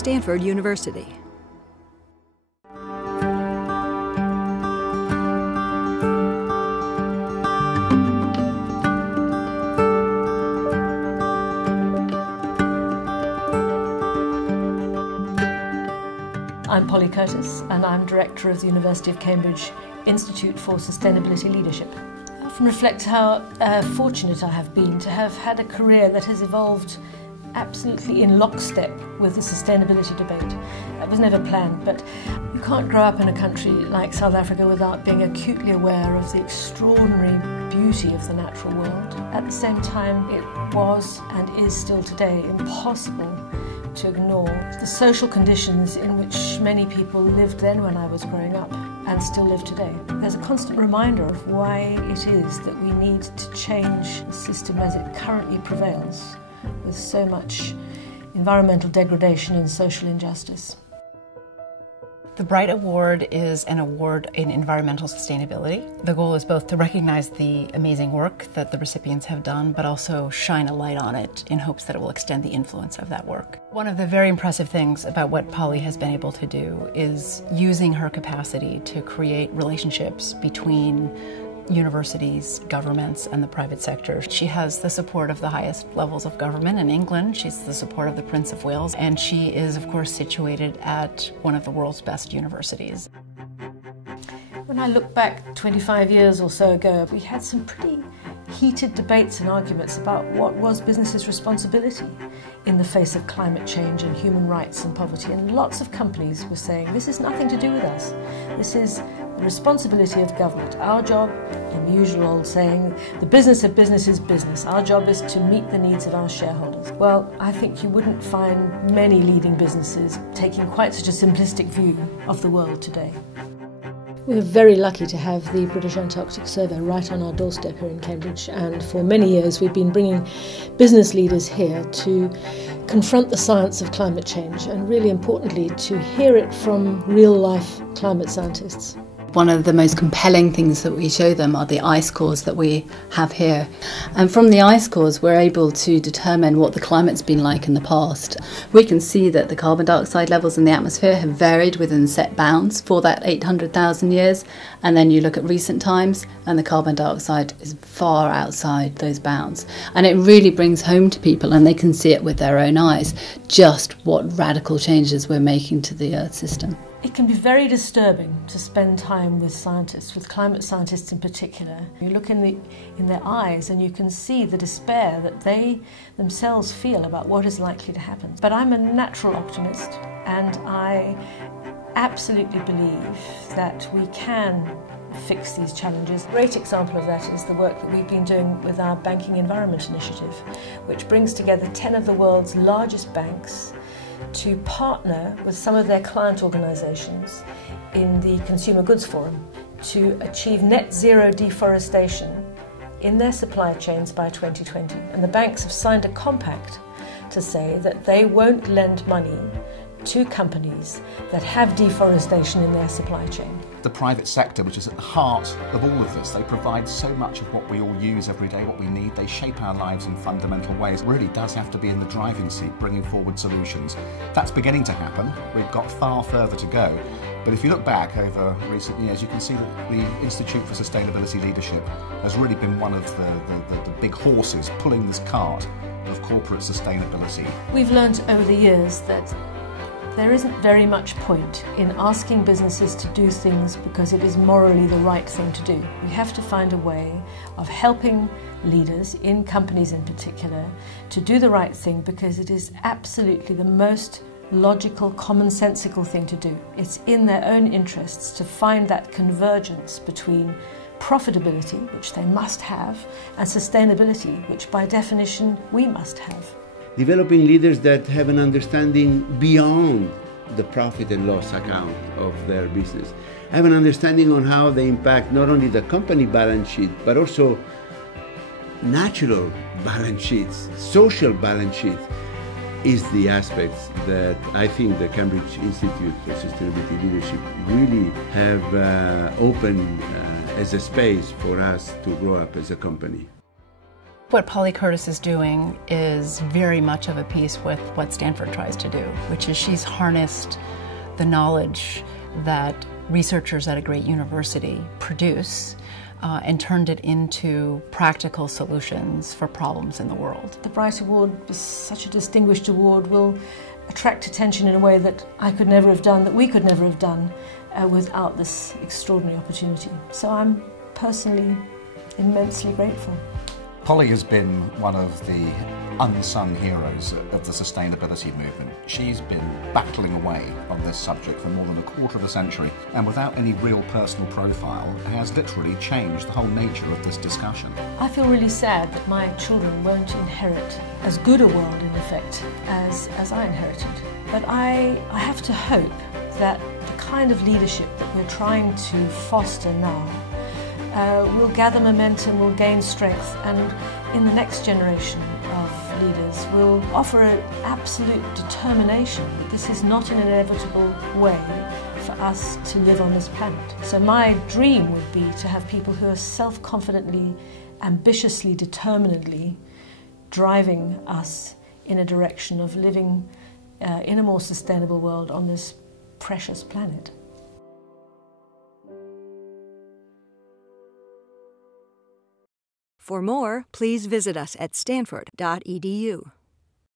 Stanford University. I'm Courtice, and I'm Director of the University of Cambridge Institute for Sustainability Leadership. I often reflect how fortunate I have been to have had a career that has evolved absolutely in lockstep with the sustainability debate. That was never planned, but you can't grow up in a country like South Africa without being acutely aware of the extraordinary beauty of the natural world. At the same time, it was and is still today impossible to ignore the social conditions in which many people lived then when I was growing up and still live today. There's a constant reminder of why it is that we need to change the system as it currently prevails, with so much environmental degradation and social injustice. The Bright Award is an award in environmental sustainability. The goal is both to recognize the amazing work that the recipients have done, but also shine a light on it in hopes that it will extend the influence of that work. One of the very impressive things about what Polly has been able to do is using her capacity to create relationships between universities, governments, and the private sector. She has the support of the highest levels of government in England. She's the support of the Prince of Wales, and she is, of course, situated at one of the world's best universities. When I look back 25 years or so ago, we had some pretty heated debates and arguments about what was business's responsibility in the face of climate change and human rights and poverty. And lots of companies were saying, this is nothing to do with us. This is the responsibility of government. Our job, and the usual old saying, the business of business is business. Our job is to meet the needs of our shareholders. Well, I think you wouldn't find many leading businesses taking quite such a simplistic view of the world today. We're very lucky to have the British Antarctic Survey right on our doorstep here in Cambridge, and for many years we've been bringing business leaders here to confront the science of climate change and, really importantly, to hear it from real-life climate scientists. One of the most compelling things that we show them are the ice cores that we have here. And from the ice cores, we're able to determine what the climate's been like in the past. We can see that the carbon dioxide levels in the atmosphere have varied within set bounds for that 800,000 years. And then you look at recent times, and the carbon dioxide is far outside those bounds. And it really brings home to people, and they can see it with their own eyes, just what radical changes we're making to the Earth system. It can be very disturbing to spend time with scientists, with climate scientists in particular. You look in their eyes and you can see the despair that they themselves feel about what is likely to happen. But I'm a natural optimist, and I absolutely believe that we can fix these challenges. A great example of that is the work that we've been doing with our Banking Environment Initiative, which brings together 10 of the world's largest banks to partner with some of their client organisations in the Consumer Goods Forum to achieve net zero deforestation in their supply chains by 2020. And the banks have signed a compact to say that they won't lend money to companies that have deforestation in their supply chain. The private sector, which is at the heart of all of this, they provide so much of what we all use every day, what we need. They shape our lives in fundamental ways. It really does have to be in the driving seat, bringing forward solutions. That's beginning to happen. We've got far further to go. But if you look back over recent years, you can see that the Institute for Sustainability Leadership has really been one of the big horses pulling this cart of corporate sustainability. We've learned over the years that there isn't very much point in asking businesses to do things because it is morally the right thing to do. We have to find a way of helping leaders, in companies in particular, to do the right thing because it is absolutely the most logical, commonsensical thing to do. It's in their own interests to find that convergence between profitability, which they must have, and sustainability, which by definition we must have. Developing leaders that have an understanding beyond the profit and loss account of their business. Have an understanding on how they impact not only the company balance sheet, but also natural balance sheets, social balance sheets, is the aspects that I think the Cambridge Institute for Sustainability Leadership really have opened as a space for us to grow up as a company. What Polly Courtice is doing is very much of a piece with what Stanford tries to do, which is she's harnessed the knowledge that researchers at a great university produce and turned it into practical solutions for problems in the world. The Bright Award is such a distinguished award, will attract attention in a way that I could never have done, that we could never have done without this extraordinary opportunity. So I'm personally immensely grateful. Polly has been one of the unsung heroes of the sustainability movement. She's been battling away on this subject for more than a quarter of a century, and without any real personal profile, has literally changed the whole nature of this discussion. I feel really sad that my children won't inherit as good a world, in effect, as I inherited. But I have to hope that the kind of leadership that we're trying to foster now will gather momentum, will gain strength, and in the next generation of leaders will offer an absolute determination that this is not an inevitable way for us to live on this planet. So my dream would be to have people who are self-confidently, ambitiously, determinedly driving us in a direction of living in a more sustainable world on this precious planet. For more, please visit us at stanford.edu.